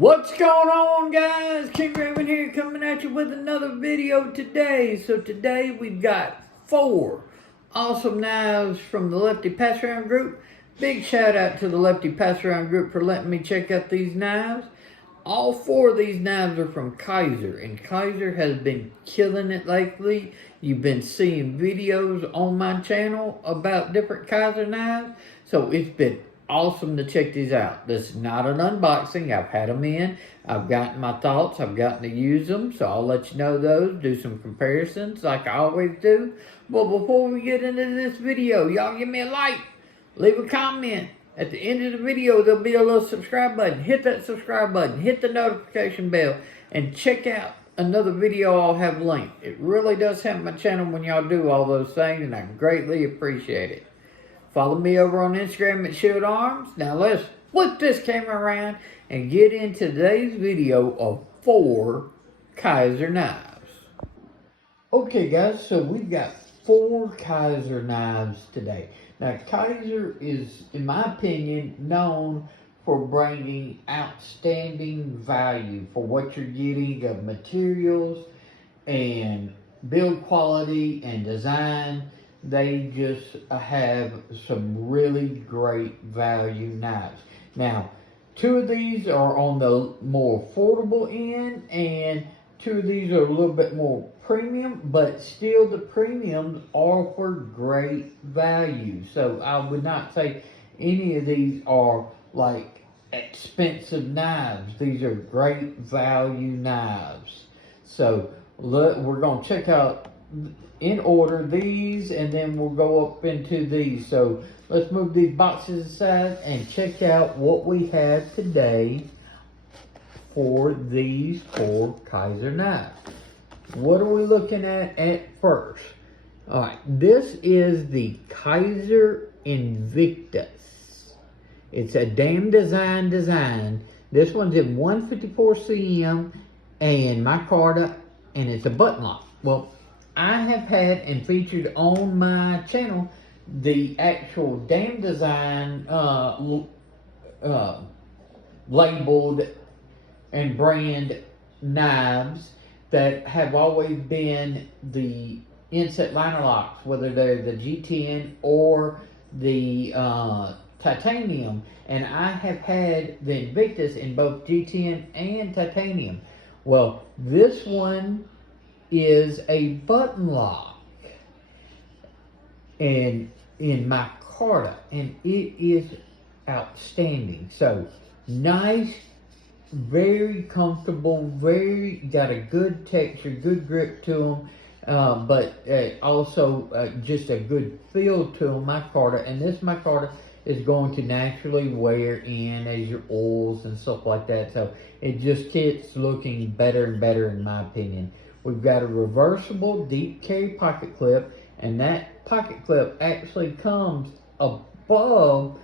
What's going on, guys? King Raven here, coming at you with another video today. So today we've got 4 awesome knives from the Lefty Pass Around group. Big shout out to the Lefty Pass Around group for letting me check out these knives. All 4 of these knives are from Kizer, and Kizer has been killing it lately. You've been seeing videos on my channel about different Kizer knives, so it's been awesome to check these out. This is not an unboxing. I've had them in. I've gotten my thoughts. I've gotten to use them, so I'll let you know those. Do some comparisons like I always do. But before we get into this video, y'all give me a like. Leave a comment. At the end of the video, there'll be a little subscribe button. Hit that subscribe button. Hit the notification bell. And check out another video I'll have linked. It really does help my channel when y'all do all those things, and I greatly appreciate it. Follow me over on Instagram at Shield Arms. Now let's flip this camera around and get into today's video of 4 Kizer knives. Okay guys, so we've got 4 Kizer knives today. Now Kizer is, in my opinion, known for bringing outstanding value for what you're getting of materials and build quality and design. They just have some really great value knives. Now, 2 of these are on the more affordable end, and 2 of these are a little bit more premium, but still the premiums offer great value. So I would not say any of these are like expensive knives. These are great value knives. So we're going to check out in order these, and then we'll go up into these. So let's move these boxes aside and check out what we have today for these 4 Kizer knives. What are we looking at first? Alright, this is the Kizer Invictus. It's a damn design. This one's in 154 cm and micarta, and it's a button lock. Well, I have had and featured on my channel the actual damn design labeled and brand knives that have always been the inset liner locks, whether they're the G10 or the titanium. And I have had the Invictus in both G10 and titanium. Well, this one is a button lock and in micarta, and it is outstanding. So nice, very comfortable, got a good texture, good grip to them, but also just a good feel to them, micarta. And this micarta is going to naturally wear in as your oils and stuff like that, so it just keeps looking better and better, in my opinion. We've got a reversible deep carry pocket clip, and that pocket clip actually comes above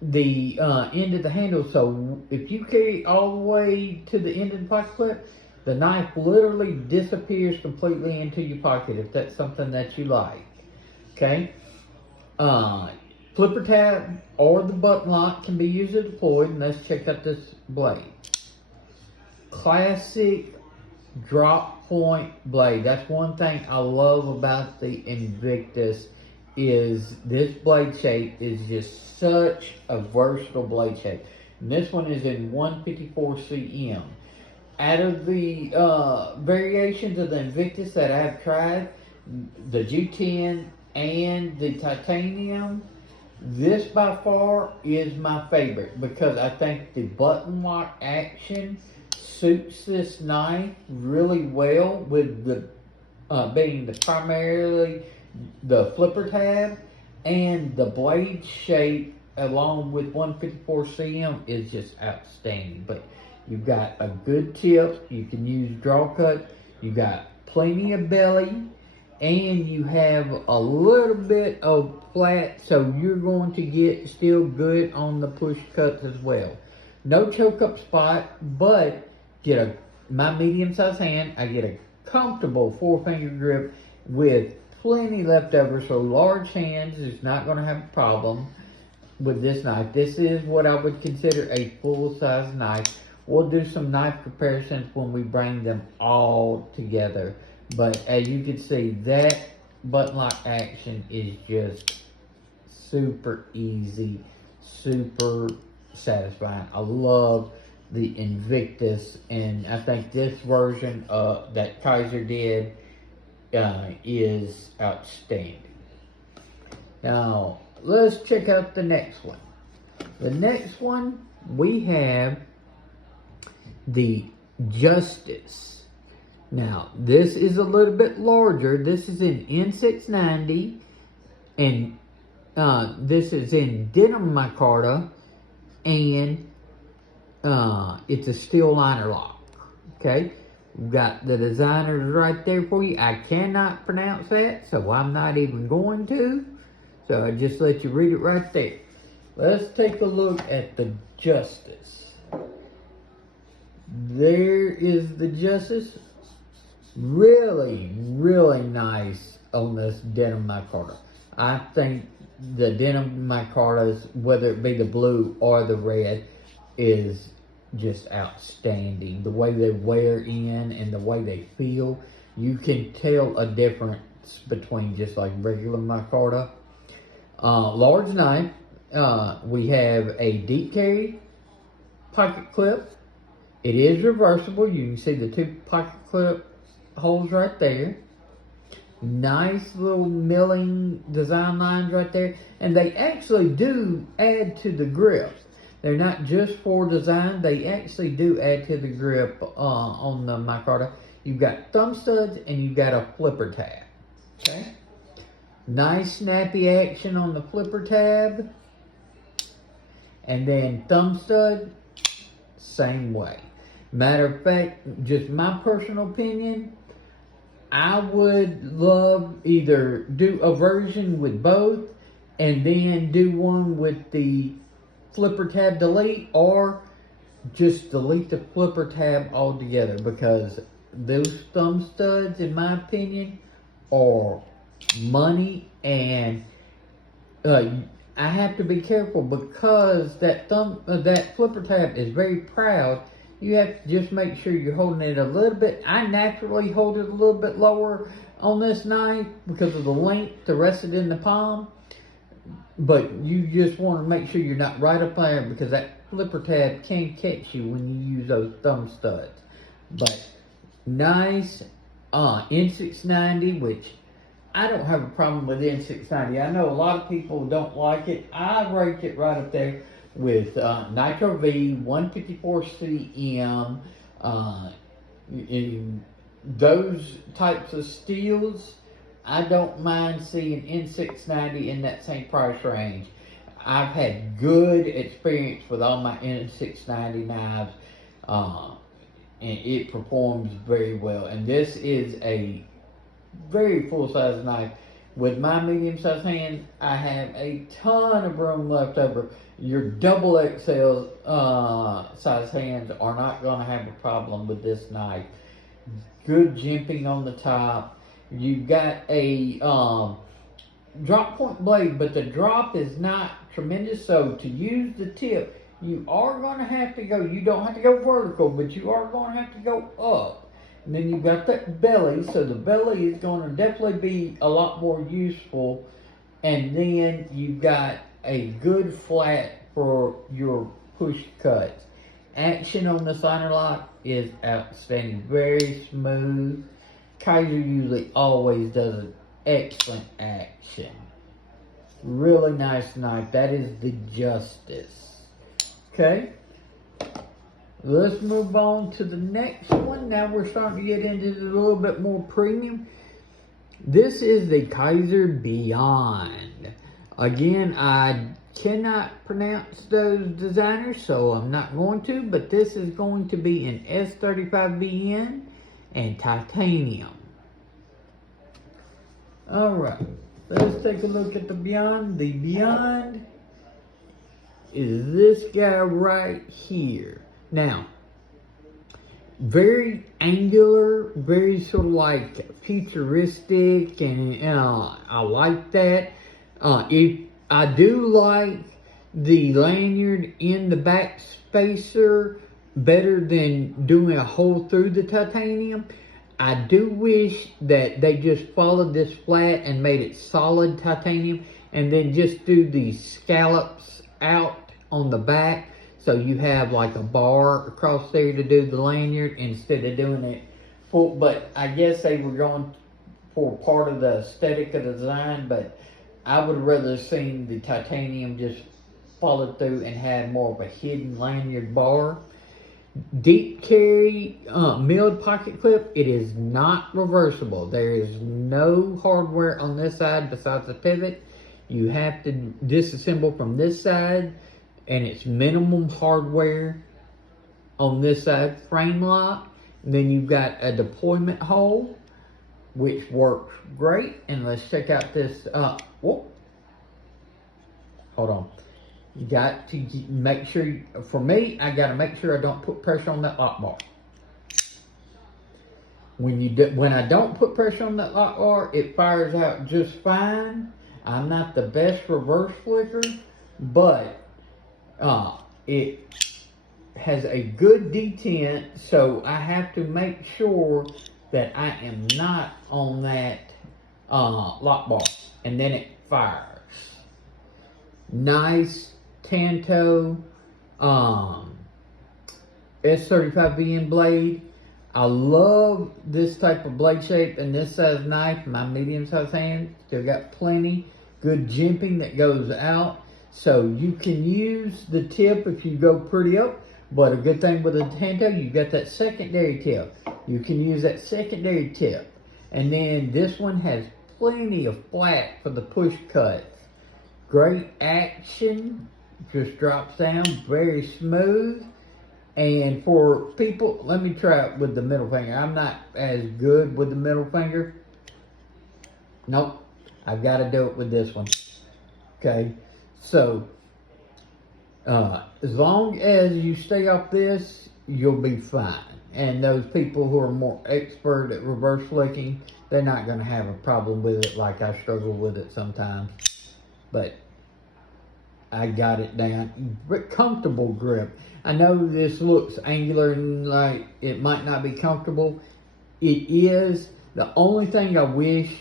the end of the handle. So if you carry all the way to the end of the pocket clip, the knife literally disappears completely into your pocket, if that's something that you like. Okay. Flipper tab or the button lock can be used as deployed, and let's check out this blade. Classic drop point blade. That's one thing I love about the Invictus, is this blade shape is just such a versatile blade shape. And this one is in 154 cm. Out of the variations of the Invictus that I have tried, the G10 and the titanium, this by far is my favorite, because I think the button lock action suits this knife really well, with the being the primarily the flipper tab, and the blade shape along with 154 cm is just outstanding. But you've got a good tip, you can use draw cut, you got plenty of belly, and you have a little bit of flat, so you're going to get still good on the push cuts as well. No choke up spot, but get my medium sized hand, I get a comfortable 4-finger grip with plenty left over, so large hands is not going to have a problem with this knife. This is what I would consider a full size knife We'll do some knife comparisons when we bring them all together. But as you can see, that button lock action is just super easy, super satisfying. I love the Invictus, and I think this version that Kizer did is outstanding. Now, let's check out the next one. The next one, we have the Justice. Now, this is a little bit larger. This is in N690, and this is in denim micarta, and it's a steel liner lock. Okay, we've got the designers right there for you. I cannot pronounce that, so I'm not even going to. So I just let you read it right there. Let's take a look at the Justice. There is the Justice. Really, really nice on this denim micarta. I think the denim micartas, whether it be the blue or the red, is just outstanding. The way they wear in and the way they feel, you can tell a difference between just like regular micarta. Large knife. We have a deep carry pocket clip. It is reversible. You can see the two pocket clip holes right there. Nice little milling design lines right there. And they actually do add to the grip. They're not just for design. They actually do add to the grip on the micarta. You've got thumb studs and you've got a flipper tab. Okay. Nice snappy action on the flipper tab. And then thumb stud, same way. Matter of fact, just my personal opinion, I would love either do a version with both and then do one with the flipper tab delete, or just delete the flipper tab altogether, because those thumb studs, in my opinion, are money. And I have to be careful because that flipper tab is very proud. You have to just make sure you're holding it a little bit. I naturally hold it a little bit lower on this knife because of the length to rest it in the palm. But you just want to make sure you're not right up there, because that flipper tab can catch you when you use those thumb studs. But nice N690, which I don't have a problem with N690. I know a lot of people don't like it. I rate it right up there with Nitro V, 154 CM, in those types of steels. I don't mind seeing N690 in that same price range. I've had good experience with all my N690 knives, and it performs very well. And this is a very full-size knife. With my medium-sized hand, I have a ton of room left over. Your double XL size hands are not going to have a problem with this knife. Good jimping on the top. You've got a drop point blade, but the drop is not tremendous. So to use the tip, you are going to have to go, you don't have to go vertical, but you are going to have to go up. And then you've got that belly, so the belly is going to definitely be a lot more useful. And then you've got a good flat for your push cuts. Action on the liner lock is outstanding, very smooth. Kizer usually always does an excellent action. Really nice knife. That is the Justice. Okay. Let's move on to the next one. Now we're starting to get into a little bit more premium. This is the Kizer Beyond. Again, I cannot pronounce those designers, so I'm not going to, but this is going to be an S35VN and titanium. Alright, let's take a look at the Beyond. The Beyond is this guy right here. Now, very angular, very sort of like futuristic, and I like that. I do like the lanyard in the back spacer better than doing a hole through the titanium. I do wish that they just followed this flat and made it solid titanium, and then just do these scallops out on the back, so you have like a bar across there to do the lanyard instead of doing it full. But I guess they were going for part of the aesthetic of the design, but I would rather seen the titanium just followed through and had more of a hidden lanyard bar. Deep carry milled pocket clip. It is not reversible. There is no hardware on this side besides the pivot. You have to disassemble from this side, and it's minimum hardware on this side. Frame lock. And then you've got a deployment hole, which works great. And let's check out this. Whoop. Hold on. You got to make sure, for me, I got to make sure I don't put pressure on that lock bar. When I don't put pressure on that lock bar, it fires out just fine. I'm not the best reverse flicker, but it has a good detent, so I have to make sure that I am not on that lock bar, and then it fires. Nice Tanto S35VN blade. I love this type of blade shape and this size knife. My medium size hand still got plenty good jimping that goes out, so you can use the tip if you go pretty up. But a good thing with a Tanto, you got that secondary tip. You can use that secondary tip, and then this one has plenty of flat for the push cuts. Great action, just drops down, very smooth. And for people, let me try it with the middle finger. I'm not as good with the middle finger. Nope, I've got to do it with this one. Okay, so as long as you stay off this, you'll be fine. And those people who are more expert at reverse flicking, they're not going to have a problem with it like I struggle with it sometimes. But I got it down. Comfortable grip. I know this looks angular and like it might not be comfortable. It is. The only thing I wish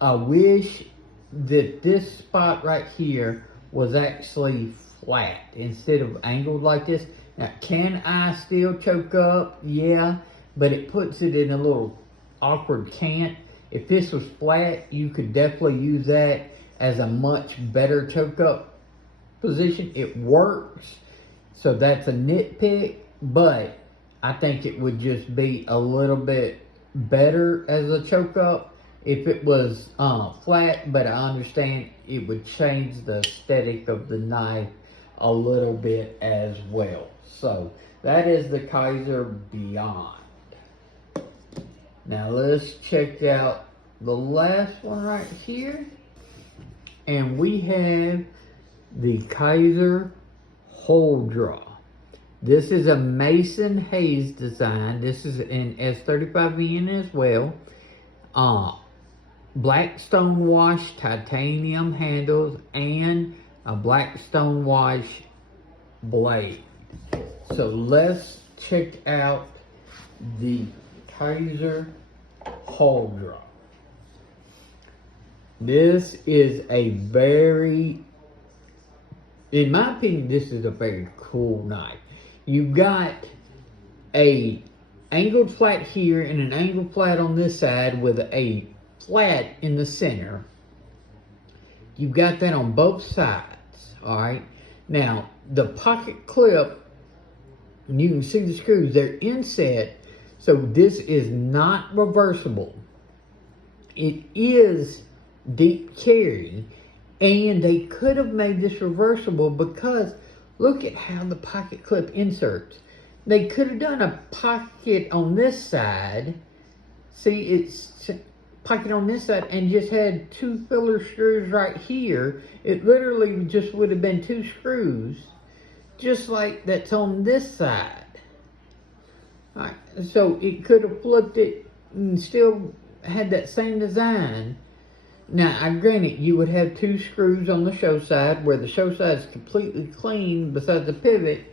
that this spot right here was actually flat instead of angled like this. Now, can I still choke up? Yeah, but it puts it in a little awkward cant. If this was flat, you could definitely use that as a much better choke up position. It works, so that's a nitpick, but I think it would just be a little bit better as a choke up if it was flat, but I understand it would change the aesthetic of the knife a little bit as well. So that is the Kizer Beyond. Now let's check out the last one right here, and we have the Kizer Huldra. This is a Mason Hayes design. This is in S35VN as well. Black stone wash titanium handles and a black stone wash blade. So let's check out the Kizer Huldra. This is a very, in my opinion, this is a very cool knife. You've got a angled flat here and an angled flat on this side with a flat in the center. You've got that on both sides, all right? Now, the pocket clip, you can see the screws, they're inset, so this is not reversible. It is deep carry, and they could have made this reversible because look at how the pocket clip inserts. They could have done a pocket on this side. See, it's pocket on this side and just had two filler screws right here. It literally just would have been two screws, just like that's on this side. All right, so it could have flipped it and still had that same design. Now, I granted you would have two screws on the show side where the show side is completely clean besides the pivot,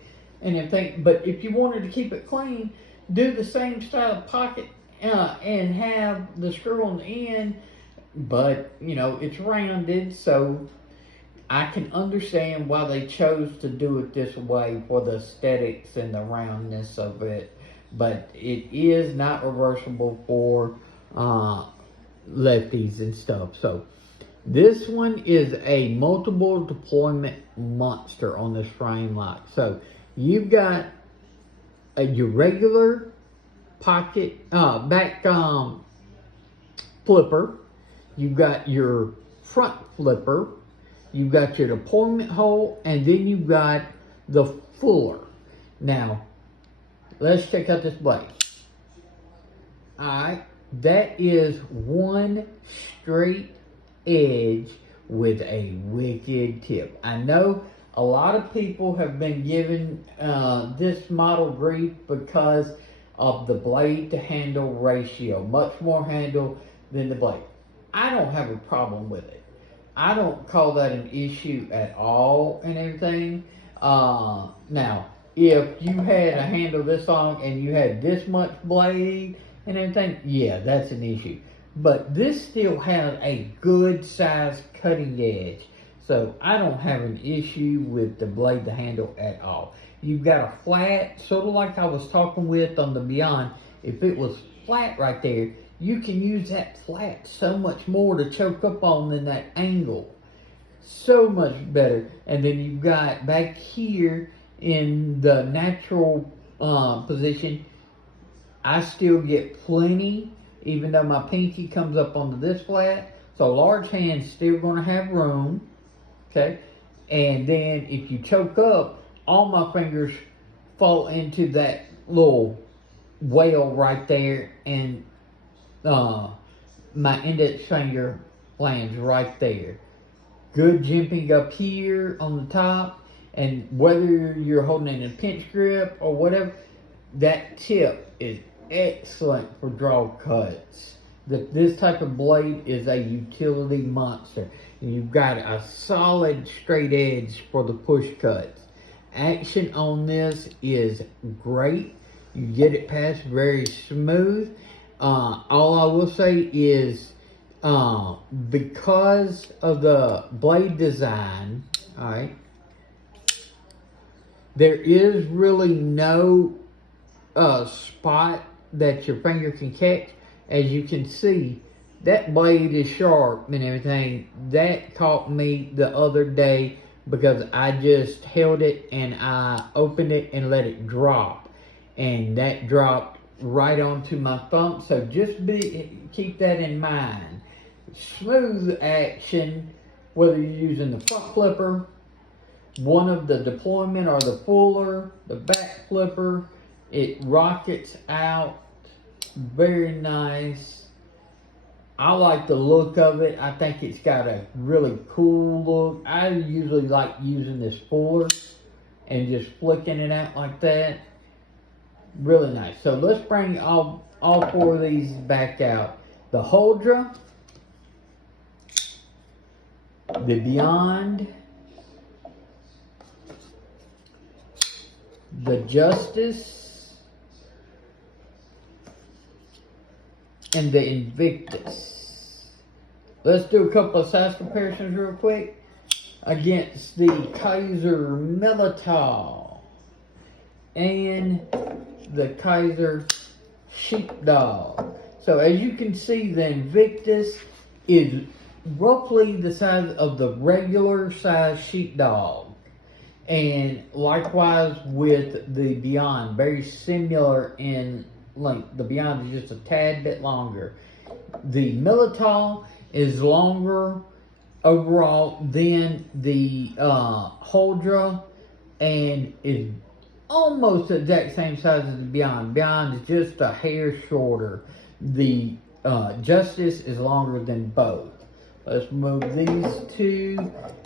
and everything. But if you wanted to keep it clean, do the same style of pocket and have the screw on the end, but you know, it's rounded, so I can understand why they chose to do it this way for the aesthetics and the roundness of it. But it is not reversible for lefties and stuff. So this one is a multiple deployment monster on this frame lock. So you've got your regular pocket back flipper. You've got your front flipper. You've got your deployment hole, and then you've got the fuller. Now, let's check out this blade. Alright, that is one straight edge with a wicked tip. I know a lot of people have been giving this model grief because of the blade to handle ratio. Much more handle than the blade. I don't have a problem with it. I don't call that an issue at all and everything. Now, if you had a handle this long and you had this much blade and everything, yeah, that's an issue. But this still has a good size cutting edge. So I don't have an issue with the blade to handle at all. You've got a flat, sort of like I was talking with on the Beyond. If it was flat right there, you can use that flat so much more to choke up on than that angle. So much better. And then you've got back here in the natural position, I still get plenty, even though my pinky comes up onto this flat. So large hand's still going to have room. Okay. And then if you choke up, all my fingers fall into that little whale right there, and my index finger lands right there. Good jimping up here on the top, and whether you're holding in a pinch grip or whatever, that tip is excellent for draw cuts. This type of blade is a utility monster. And you've got a solid straight edge for the push cuts. Action on this is great. You get it past very smooth. All I will say is because of the blade design, alright, there is really no spot that your finger can catch. As you can see, that blade is sharp and everything. That caught me the other day because I just held it and I opened it and let it drop, and that dropped right onto my thumb. So just keep that in mind. Smooth action, whether you're using the front flipper, one of the deployment or the fuller, the back flipper, it rockets out. Very nice. I like the look of it. I think it's got a really cool look. I usually like using this fuller and just flicking it out like that. Really nice. So let's bring all four of these back out. The Huldra, the Beyond, the Justice, and the Invictus. Let's do a couple of size comparisons real quick against the Kizer Militao and the Kizer Sheepdog. So as you can see, the Invictus is roughly the size of the regular size Sheepdog, and likewise with the Beyond, very similar in length. The Beyond is just a tad bit longer. The Militao is longer overall than the Huldra, and is almost the exact same size as the Beyond. Beyond is just a hair shorter. The Justice is longer than both. Let's move these two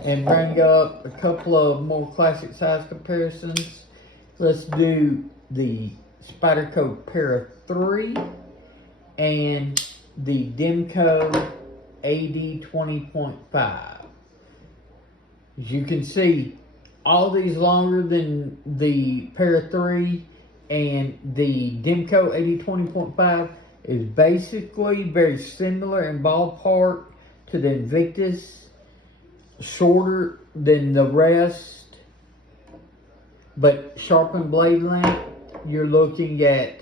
and bring up a couple of more classic size comparisons. Let's do the Spyderco Para 3 and the Demco AD 20.5. As you can see, all these longer than the Para 3, and the Demco 8020.5 is basically very similar in ballpark to the Invictus, shorter than the rest, but sharpened blade length, you're looking at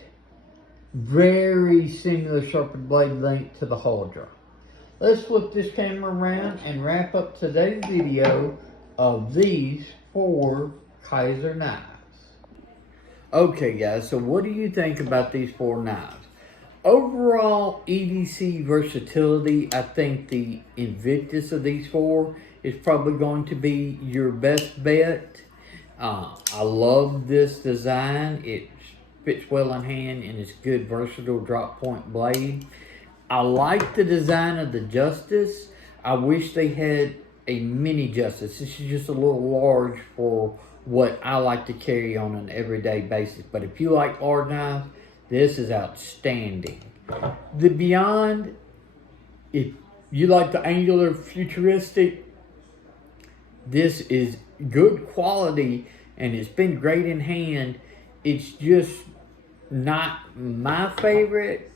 very similar sharpened blade length to the Huldra. Let's flip this camera around and wrap up today's video of these 4 Kizer knives. Okay guys, so what do you think about these 4 knives? Overall EDC versatility, I think the Invictus of these 4 is probably going to be your best bet. I love this design. It fits well in hand and it's good versatile drop point blade. I like the design of the Justice. I wish they had a mini Justice. This is just a little large for what I like to carry on an everyday basis. But if you like large knives, this is outstanding. The Beyond, if you like the angular futuristic, this is good quality and it's been great in hand. It's just not my favorite.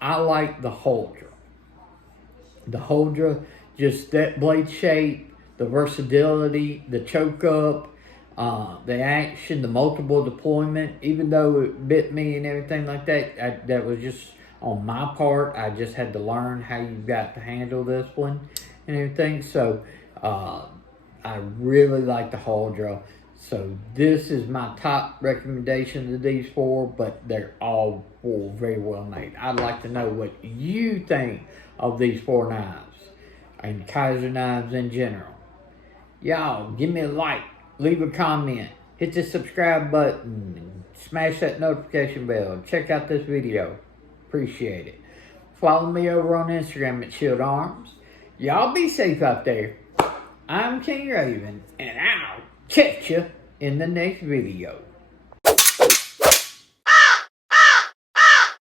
I like the Huldra. The Huldra, just that blade shape, the versatility, the choke up, the action, the multiple deployment. Even though it bit me and everything like that, that was just on my part. I just had to learn how you got to handle this one and everything. So I really like the Huldra. So this is my top recommendation to these 4, but they're all 4 very well made. I'd like to know what you think of these 4 knives and Kizer knives in general. Y'all, give me a like, leave a comment, hit the subscribe button, and smash that notification bell. Check out this video. Appreciate it. Follow me over on Instagram at Shield Arms. Y'all be safe out there. I'm King Raven, and I'll catch you in the next video.